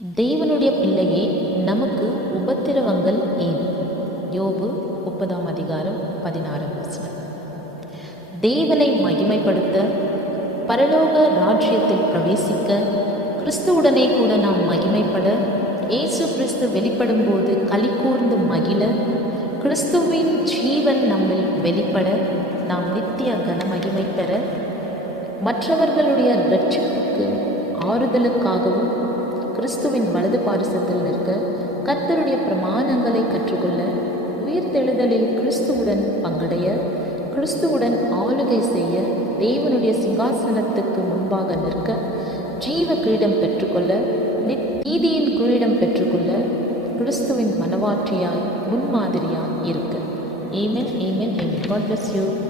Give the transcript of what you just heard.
தேவனுடைய பிள்ளையே, நமக்கு உபத்திரவங்கள் ஏன்? யோபு 30:16. தேவனை மகிமைப்படுத்த, பரலோக ராஜ்யத்தில் பிரவேசிக்க, கிறிஸ்துவுடனே கூட நாம் மகிமைப்பட, இயேசு கிறிஸ்து வெளிப்படும் போது களிகூர்ந்து மகிழ, கிறிஸ்துவின் ஜீவன் நம்மில் வெளிப்பட, நாம் நித்திய கனமகிமை பெற, மற்றவர்களுடைய இரட்சிப்புக்கு ஆறுதலுக்காகவும் கிறிஸ்துவின் வலது பாரிசத்தில் நிற்க, கர்த்தருடைய பிரமாணங்களை கற்றுக்கொள்ள, உயிர்த்தெழுதலில் கிறிஸ்துவுடன் பங்கடைய, கிறிஸ்துவுடன் ஆளுகை செய்ய, தேவனுடைய சிங்காசனத்துக்கு முன்பாக நிற்க, ஜீவ கிரீடம் பெற்றுக்கொள்ள, நீதியின் கிரீடம் பெற்றுக்கொள்ள, கிறிஸ்துவின் மனவாற்றியாய் முன்மாதிரியாய் இருக்க. Amen, amen, amen. God bless you.